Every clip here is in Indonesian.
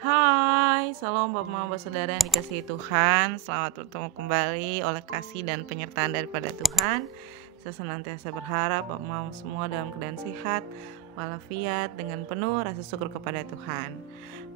Hai, salam Bapak Mama Saudara yang dikasihi Tuhan. Selamat bertemu kembali oleh kasih dan penyertaan daripada Tuhan. Saya senantiasa berharap Bapak Mama semua dalam keadaan sehat, walafiat, dengan penuh rasa syukur kepada Tuhan.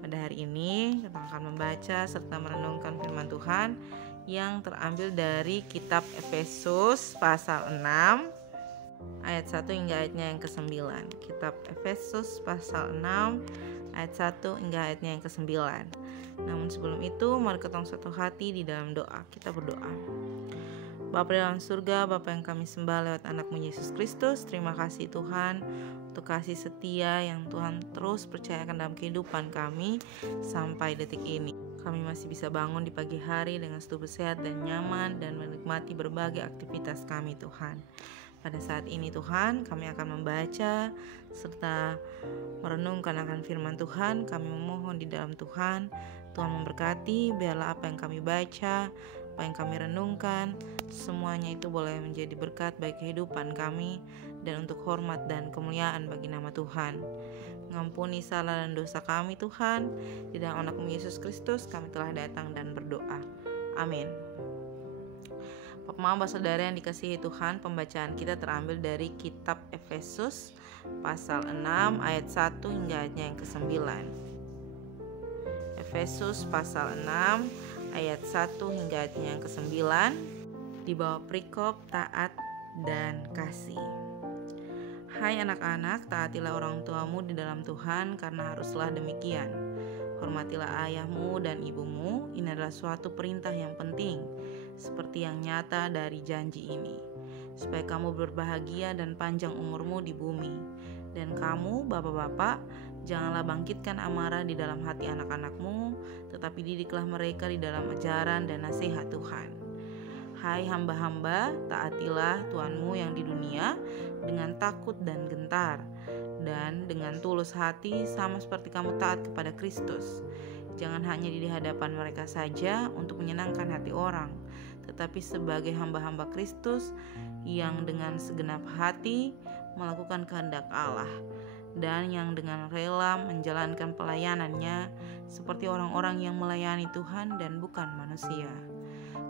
Pada hari ini kita akan membaca serta merenungkan firman Tuhan yang terambil dari kitab Efesus pasal 6 ayat 1 hingga ayatnya yang ke-9. Kitab Efesus pasal 6 ayat 1 hingga ayatnya yang ke-9. Namun sebelum itu, mari kita satu hati di dalam doa. Kita berdoa. Bapa dalam surga, Bapa yang kami sembah lewat anakmu Yesus Kristus, terima kasih Tuhan untuk kasih setia yang Tuhan terus percayakan dalam kehidupan kami sampai detik ini. Kami masih bisa bangun di pagi hari dengan tubuh sehat dan nyaman dan menikmati berbagai aktivitas kami Tuhan. Pada saat ini Tuhan, kami akan membaca serta merenungkan akan firman Tuhan. Kami memohon di dalam Tuhan memberkati, biarlah apa yang kami baca, apa yang kami renungkan, semuanya itu boleh menjadi berkat bagi kehidupan kami dan untuk hormat dan kemuliaan bagi nama Tuhan. Mengampuni salah dan dosa kami Tuhan, di dalam anakmu Yesus Kristus kami telah datang dan berdoa. Amin. Bapak Mama Saudara yang dikasihi Tuhan, pembacaan kita terambil dari kitab Efesus pasal 6 ayat 1 hingga ayatnya yang ke-9. Efesus pasal 6 ayat 1 hingga ayatnya yang ke-9 di bawah perikop taat dan kasih. Hai anak-anak, taatilah orang tuamu di dalam Tuhan, karena haruslah demikian. Hormatilah ayahmu dan ibumu, ini adalah suatu perintah yang penting, seperti yang nyata dari janji ini, supaya kamu berbahagia dan panjang umurmu di bumi. Dan kamu, bapak-bapak, janganlah bangkitkan amarah di dalam hati anak-anakmu, tetapi didiklah mereka di dalam ajaran dan nasihat Tuhan. Hai hamba-hamba, taatilah Tuhanmu yang di dunia dengan takut dan gentar, dan dengan tulus hati sama seperti kamu taat kepada Kristus. Jangan hanya di hadapan mereka saja untuk menyenangkan hati orang, tetapi sebagai hamba-hamba Kristus yang dengan segenap hati melakukan kehendak Allah, dan yang dengan rela menjalankan pelayanannya seperti orang-orang yang melayani Tuhan dan bukan manusia.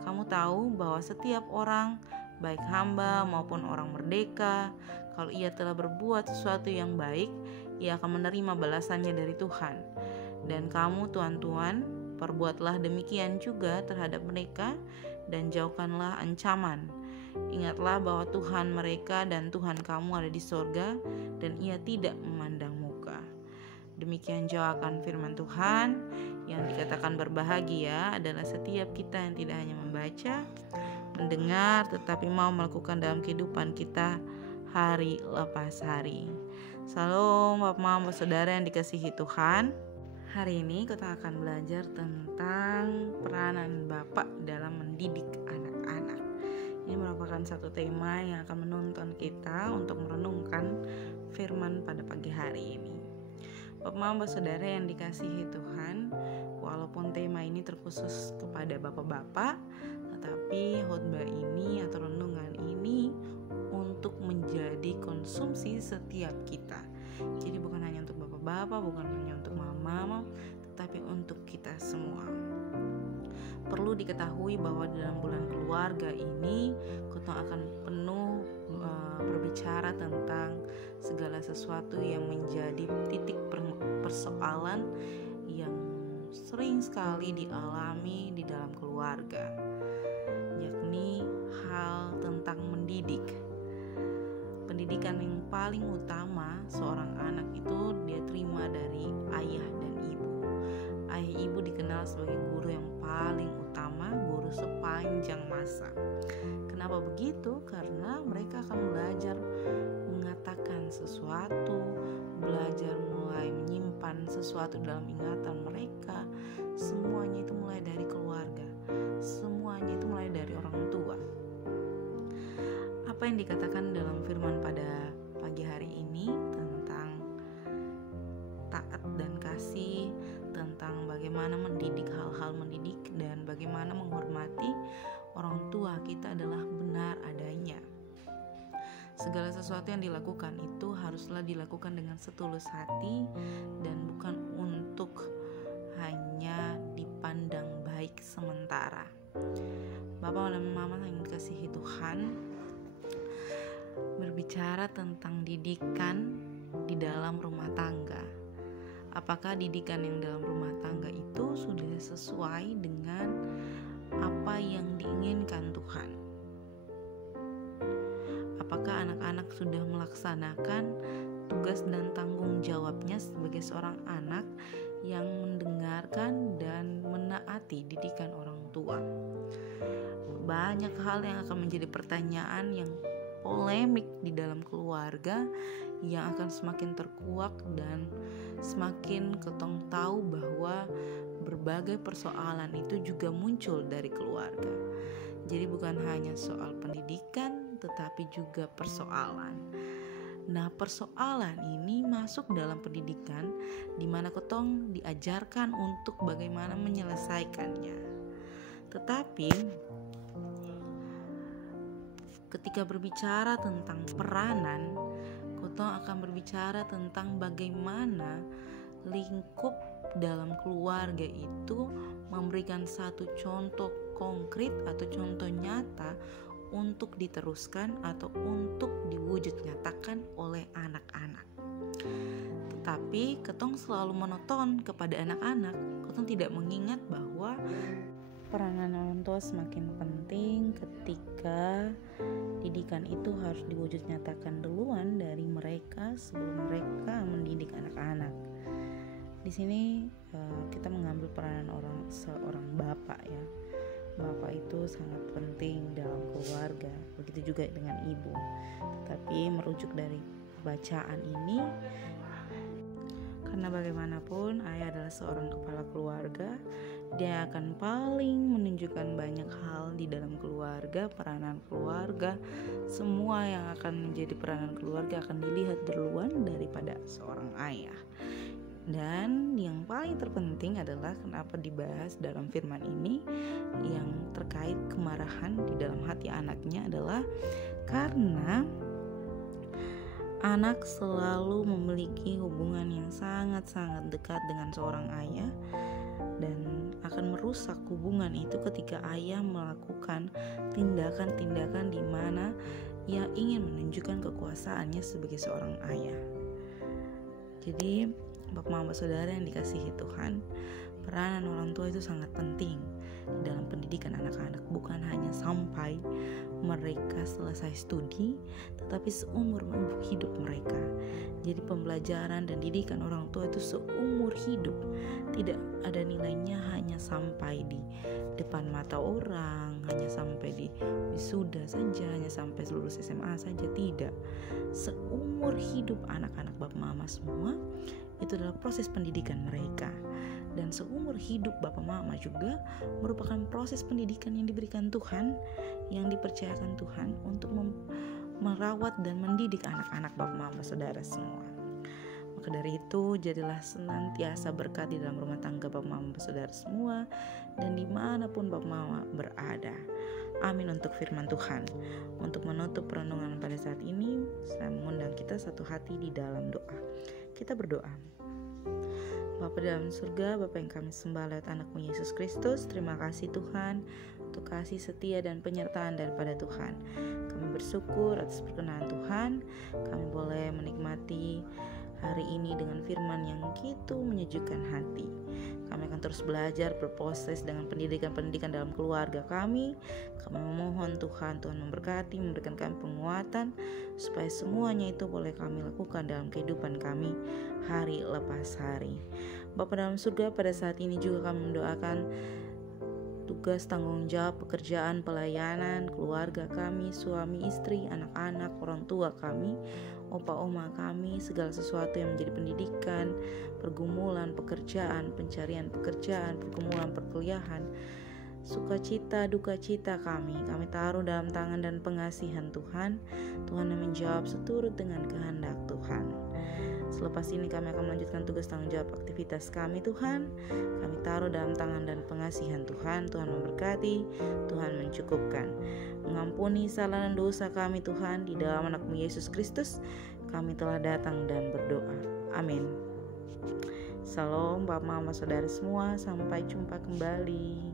Kamu tahu bahwa setiap orang, baik hamba maupun orang merdeka, kalau ia telah berbuat sesuatu yang baik, ia akan menerima balasannya dari Tuhan. Dan kamu tuan-tuan, perbuatlah demikian juga terhadap mereka dan jauhkanlah ancaman. Ingatlah bahwa Tuhan mereka dan Tuhan kamu ada di sorga, dan ia tidak memandang muka. Demikian jawaban firman Tuhan. Yang dikatakan berbahagia adalah setiap kita yang tidak hanya membaca, mendengar, tetapi mau melakukan dalam kehidupan kita hari lepas hari. Salam Bapak Mama Saudara yang dikasihi Tuhan. Hari ini kita akan belajar tentang peranan Bapak dalam mendidik anak-anak. Ini merupakan satu tema yang akan menuntun kita untuk merenungkan firman pada pagi hari ini. Bapak Mama Saudara yang dikasihi Tuhan, walaupun tema ini terkhusus kepada bapak-bapak, tetapi khotbah ini atau renungan ini untuk menjadi konsumsi setiap kita. Jadi bukan hanya untuk bapak-bapak, bukan hanya untuk mama, tetapi untuk kita semua. Perlu diketahui bahwa dalam bulan keluarga ini kita akan penuh berbicara tentang segala sesuatu yang menjadi titik persoalan yang sering sekali dialami di dalam keluarga, yakni hal tentang mendidik. Pendidikan yang paling utama seorang anak itu dia terima dari ayah dan ibu. Ayah ibu dikenal sebagai guru yang paling utama, guru sepanjang masa. Kenapa begitu? Karena mereka akan belajar mengatakan sesuatu, belajar mulai menyimpan sesuatu dalam ingatan mereka. Semuanya itu mulai dari keluarga, semuanya itu mulai dari orang tua. Apa yang dikatakan dalam firman pada pagi hari ini tentang taat dan kasih, tentang bagaimana mendidik, hal-hal mendidik, dan bagaimana menghormati orang tua kita adalah benar adanya. Segala sesuatu yang dilakukan itu haruslah dilakukan dengan setulus hati dan bukan untuk Papa dan Mama yang dikasihi Tuhan, berbicara tentang didikan di dalam rumah tangga. Apakah didikan yang dalam rumah tangga itu sudah sesuai dengan apa yang diinginkan Tuhan? Apakah anak-anak sudah melaksanakan tugas dan tanggung jawabnya sebagai seorang anak yang mendengarkan dan menaati didikan orang tua? Banyak hal yang akan menjadi pertanyaan yang polemik di dalam keluarga yang akan semakin terkuak dan semakin ketong tahu bahwa berbagai persoalan itu juga muncul dari keluarga. Jadi bukan hanya soal pendidikan tetapi juga persoalan. Nah, persoalan ini masuk dalam pendidikan di mana ketong diajarkan untuk bagaimana menyelesaikannya. Tetapi ketika berbicara tentang peranan, ketong akan berbicara tentang bagaimana lingkup dalam keluarga itu memberikan satu contoh konkret atau contoh nyata untuk diteruskan atau untuk diwujud nyatakan oleh anak-anak. Tetapi ketong selalu monoton kepada anak-anak. Ketong tidak mengingat bahwa peranan orang tua semakin penting ketika didikan itu harus diwujud nyatakan duluan dari mereka sebelum mereka mendidik anak-anak. Di sini kita mengambil peranan seorang bapak ya. Bapak itu sangat penting dalam keluarga, begitu juga dengan ibu. Tetapi merujuk dari bacaan ini, karena bagaimanapun ayah adalah seorang kepala keluarga, dia akan paling menunjukkan banyak hal di dalam keluarga, peranan keluarga. Semua yang akan menjadi peranan keluarga akan dilihat duluan daripada seorang ayah. Dan yang paling terpenting adalah kenapa dibahas dalam firman ini yang terkait kemarahan di dalam hati anaknya adalah karena anak selalu memiliki hubungan yang sangat-sangat dekat dengan seorang ayah dan akan merusak hubungan itu ketika ayah melakukan tindakan-tindakan di mana ia ingin menunjukkan kekuasaannya sebagai seorang ayah. Jadi Bapak Mama Saudara yang dikasihi Tuhan, peranan orang tua itu sangat penting dalam pendidikan anak-anak, bukan hanya sampai mereka selesai studi, tetapi seumur hidup mereka. Jadi pembelajaran dan didikan orang tua itu seumur hidup, tidak ada nilainya hanya sampai di depan mata orang, hanya sampai di wisuda saja, hanya sampai lulus SMA saja, tidak. Seumur hidup anak-anak Bapak Mama semua itu adalah proses pendidikan mereka. Dan seumur hidup Bapak Mama juga merupakan proses pendidikan yang diberikan Tuhan, yang dipercayakan Tuhan untuk merawat dan mendidik anak-anak Bapak Mama Saudara semua. Maka dari itu jadilah senantiasa berkat di dalam rumah tangga Bapak Mama Saudara semua dan dimanapun Bapak Mama berada. Amin untuk firman Tuhan. Untuk menutup perenungan pada saat ini, saya mengundang kita satu hati di dalam doa. Kita berdoa. Bapa dalam surga, Bapa yang kami sembah lewat anakmu Yesus Kristus, terima kasih Tuhan untuk kasih setia dan penyertaan daripada Tuhan. Kami bersyukur atas perkenan Tuhan, kami boleh menikmati hari ini dengan firman yang begitu menyejukkan hati. Kami akan terus belajar, berproses dengan pendidikan-pendidikan dalam keluarga kami. Kami memohon Tuhan memberkati, memberikan kami penguatan, supaya semuanya itu boleh kami lakukan dalam kehidupan kami hari lepas hari. Bapa dalam surga, pada saat ini juga kami mendoakan tugas, tanggung jawab, pekerjaan, pelayanan, keluarga kami, suami, istri, anak-anak, orang tua kami, opa oma kami, segala sesuatu yang menjadi pendidikan, pergumulan, pekerjaan, pencarian pekerjaan, pergumulan perkuliahan, sukacita, duka cita kami taruh dalam tangan dan pengasihan Tuhan. Tuhan yang menjawab seturut dengan kehendak Tuhan. Selepas ini kami akan melanjutkan tugas tanggung jawab aktivitas kami Tuhan. Kami taruh dalam tangan dan pengasihan Tuhan. Tuhan memberkati, Tuhan mencukupkan, mengampuni salah dan dosa kami Tuhan. Di dalam anakmu Yesus Kristus kami telah datang dan berdoa. Amin. Salam Bapak Mama Saudara semua, sampai jumpa kembali.